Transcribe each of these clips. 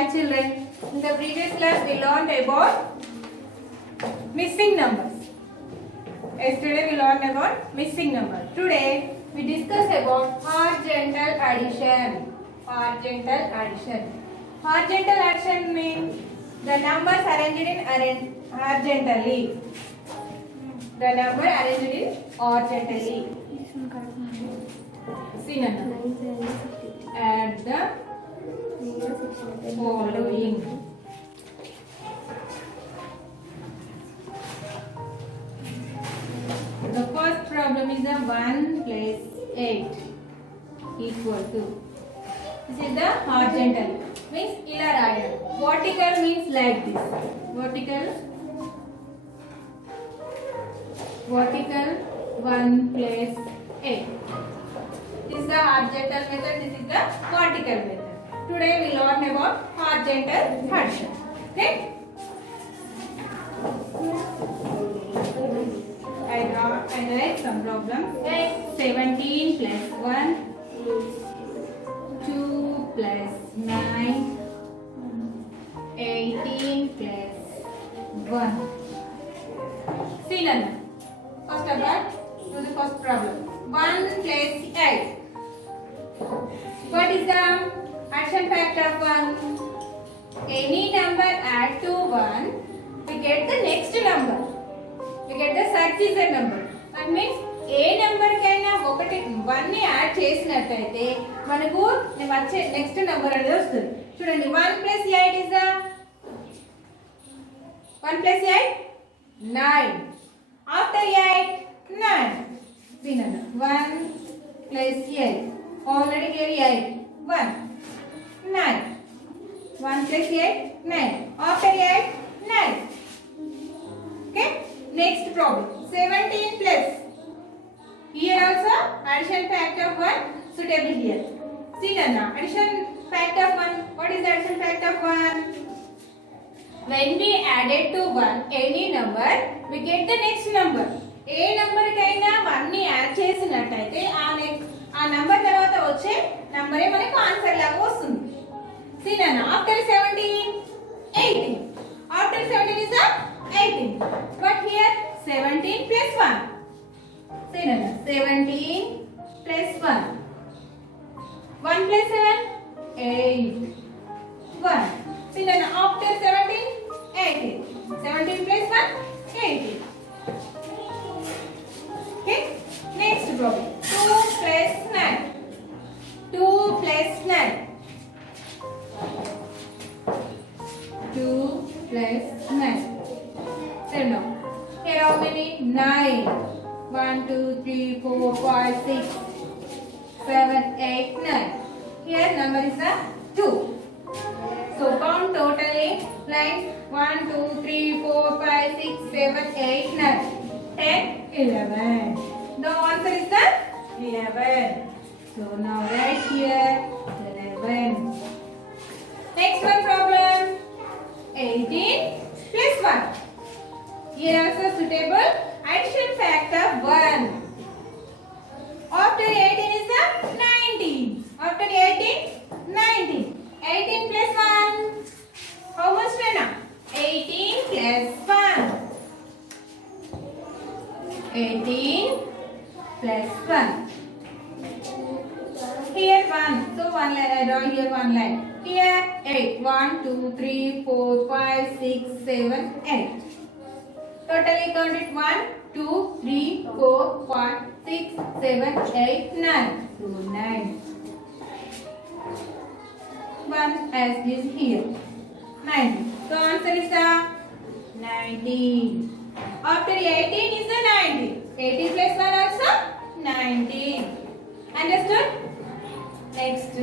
Hi children. In the previous class we learned about missing numbers. Yesterday we learned about missing numbers. Today we discuss about horizontal addition. Horizontal addition. Horizontal addition means the numbers arranged in horizontally. The number arranged in horizontally. See Nana. Add the following. The first problem is the 1 plus 8 equal to. This is the horizontal. Means ila rayadu. Vertical means like this. Vertical 1 plus 8. This is the horizontal method. This is the vertical method. Today we learn about horizontal addition. Okay. I write some problems. 17 plus 1, 2 plus 9, 18 plus 1. See Nana. First of all, do the first problem. 1 plus 8. What is the addition factor of 1? Any number add to 1, we get the next number. We get the successive number. That means A number కైనా ఒకటి 1 ని add చేసినట్లయితే మనకు వచ్చే next number అనేది వస్తుంది. చూడండి 1 plus 8 is the 1 plus 8 9. After 8 9. See now 1 plus 8 already here 8 1 9. 1 plus 8 9. After 8 9. Okay. Next problem 17 plus. Here also addition factor of 1 suitable here. See Nana, addition factor of 1. What is the addition factor of 1? When we added to 1 any number, we get the next number. A number కైనా 1 ని add చేసినట్లయితే ఆ number తర్వాత వచ్చే నంబరే మనకు answer లాగా వస్తుంది. See Nana, after 17 18. After 17 is 18. But here 17 plus 1. See Nana, 17 plus 1. 1 plus 7 8. 1. See Nana, after 17 18. 17 plus 1 18. Okay. Next problem. 2 plus 9. 2 plus 9. 2 plus 9. So now, here how many? 9. 1, 2, 3, 4, 5, 6, 7, 8, 9. Here number is the 2. So count totally like 1, 2, 3, 4, 5, 6, 7, 8, 9, 10, 11. The answer is the 11. So now write here 11. Next one problem. 18 plus 1. Here also suitable addition factor 1. After 18 is the 19. After 18 19. 18 plus 1. How much Rena? 18 plus 1. 18 plus 1. Here 1. So 1 line. I draw here 1 line. Here 8. 1, 2, 3, 4, 5, 6, 7, 8. Totally count it 1, 2, 3, 4, 5, 6, 7, 8, 9. So 9. 1 as is here. 90. So answer is the 19. After 18 is the 90. 18 plus 1 also 19. Understood? Next.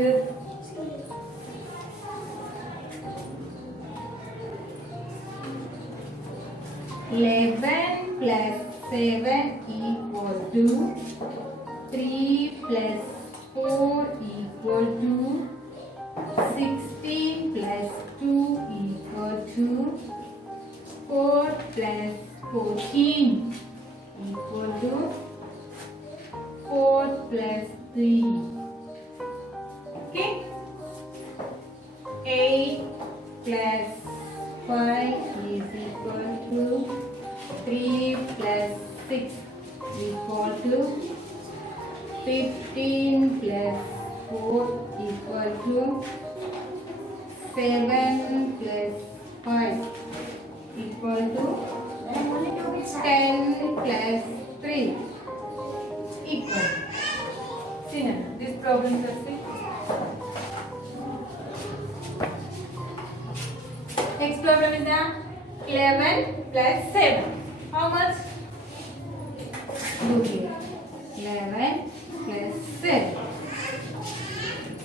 11 plus 7 equal to 3 plus 4 equal to 16 plus 2 equal to 4 plus 14 equal to 4 plus 3. Okay. 8 plus 5 is equal to 3 plus 6 equal to 15 plus 4 equal to 7 plus 5 equal to 10 plus 3 equal. See now, this problem is see. Next problem is the 11 plus 7. How much? Do here. 11 plus 7.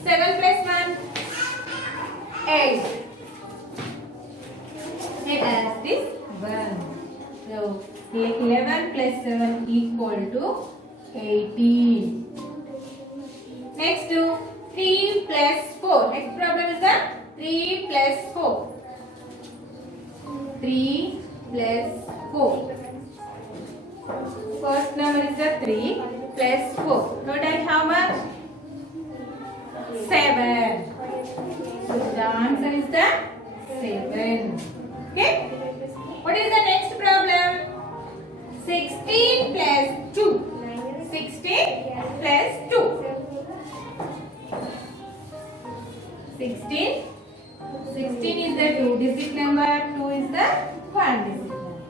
7 plus 1. 8. It has this 1. So 11 plus 7 equal to 18. Next to 3 plus 4. Next problem is the 3 plus 4. 3 plus 4. First number is the 3 plus 4. Total how much? 7. So the answer is the 7. Okay. What is the next problem? 16 plus 2. 16 plus 2. 16 is the 2 digit number, 2 is the 1 digit number.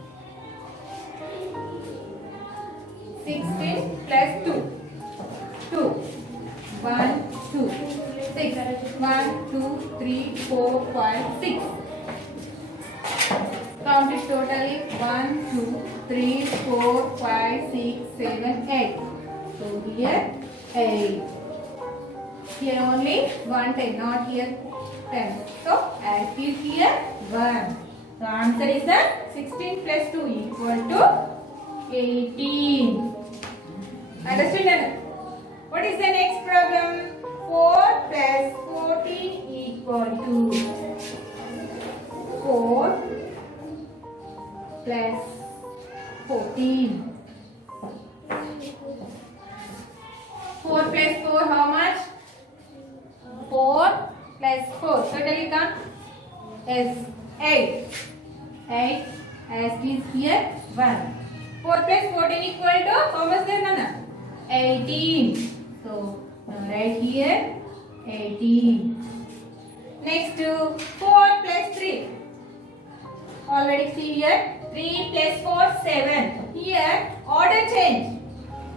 16 plus 2. 2. 1, 2. 6. 1, 2, 3, 4, 5, 6. Count it totally. 1, 2, 3, 4, 5, 6, 7, 8. So here 8. Here only 1 10, not here 10. So as is here 1. The answer is the 16 plus 2 equal to 18. Understood? What is the next problem? 4 plus 14 equal to 4 plus 14. 4 plus 4 how much? 4 plus 4. Totally count is 8. 8 as is here 1. 4 plus 14 equal to how much there Nana? 18. So right here 18. Next to 4 plus 3. Already see here 3 plus 4 7. Here order change.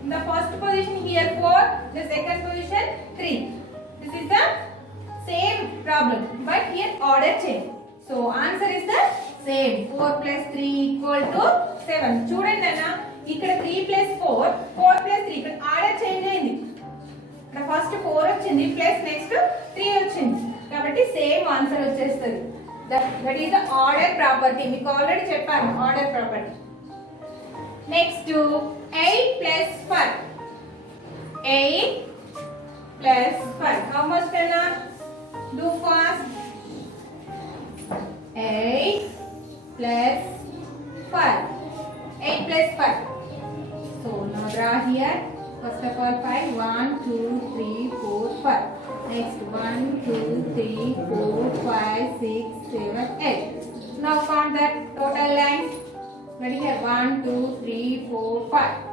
In the first position here 4, the second position 3. This is the same problem but here order change. So answer is the same. 4 plus 3 equal to 7. చూడండి అన్న ఇక్కడ 3 plus 4 4 plus 3 ఇక్కడ order change అయింది. ఇక్కడ first 4 వచ్చింది plus next 3 వచ్చింది కాబట్టి same answer వచ్చేస్తుంది. That is the order property. మీకు ఆల్రెడీ చెప్పాను order property. Next 8 plus 5. 8 plus 5. How much can I do fast? 8 plus 5. 8 plus 5. So now draw here. First of all 5. 1, 2, 3, 4, 5. Next 1, 2, 3, 4, 5, 6, 7, 8. Now count that total lines. Ready here? 1, 2, 3, 4, 5.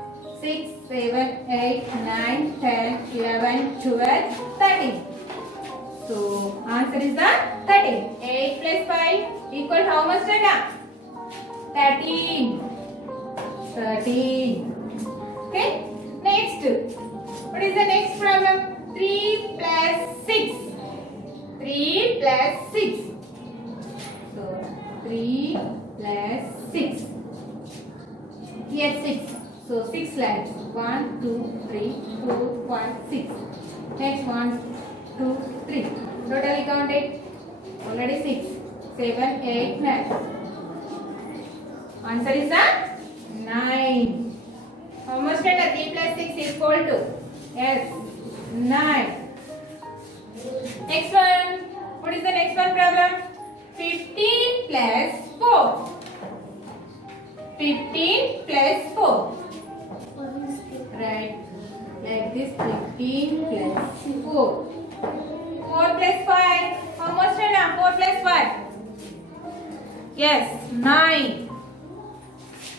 6, 7, 8, 9, 10, 11, 12, 13. So answer is the 13. 8 plus 5 equal how much data? 13. 13. Okay. Next. What is the next problem? 3 plus 6. 3 plus 6. So 3 plus 6. Here 6. So 6 lines. 1, 2, 3, 4, 5, 6. Next 1, 2, 3. Totally count it. Already 6, 7, 8, 9. Answer is the 9. How much data? 3 plus 6 equal to? Yes, 9. Next one. What is the next one problem? 15 plus 4. 15 plus 4. Right. Like this 15 plus 4. 4 plus 5. How much data? 4 plus 5. Yes, 9.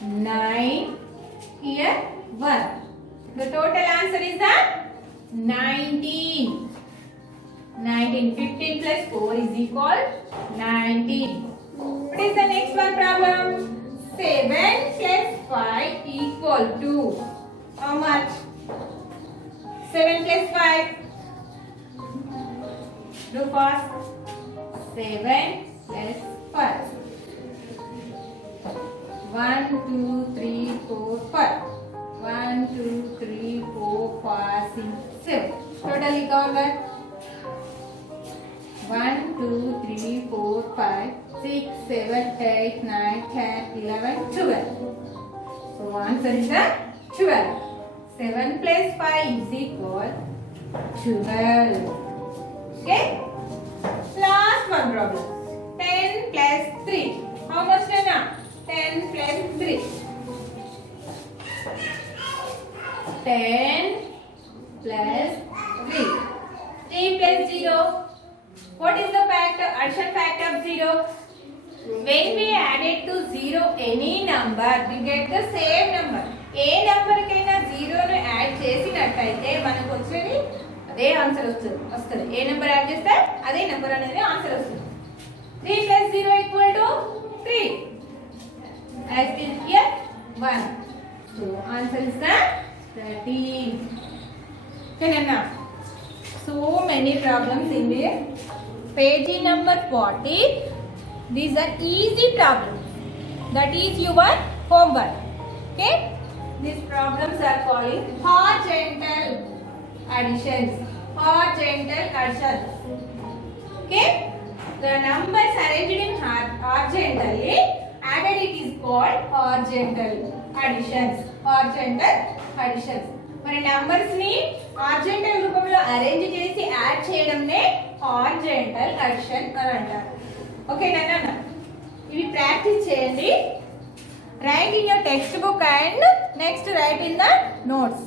9. Here 1. The total answer is that 19. 19. 15 plus 4 is equal 19. What is the next one problem? 7 plus 5 equal to how much? 7 plus 5. Do fast. 7 plus 5. 1, 2, 3, 4, 5. 1, 2, 3, 4, 5, 6, 7. Totally count that. 1, 2, 3, 4, 5, 6, 7, 8, 9, 10, 11, 12. So answer is that 12. 7 plus 5 is equal 12. Okay. Last one problem. 10 plus 3. How much now? 10 plus 3. 10 plus 3. 3 plus 0. What is the factor? Addition factor of 0? When we add it to 0 any number, we get the same number. A number కైనా 0 ను add చేసినట్టయితే మనకు వచ్చేది అదే answer వస్తుంది. ఏ number add చేస్తే అదే number అనేది ఆన్సర్ వస్తుంది. 3 plus 0 equal to 3. As is here 1. So answer is that 13. Okay, now so many problems in there. Page number 40. These are easy problems. That is your homework. Okay. These problems are called horizontal additions. Horizontal additions. Okay. The numbers arranged in horizontally added it is called horizontal additions. Horizontal additions. మరి numbers ని horizontal రూపంలో arrange చేసి add చేయడంనే horizontal addition అని అంటారు. ఓకేనా నాన్న? ఇవి practice చేయండి. Write in your textbook and next write in the notes.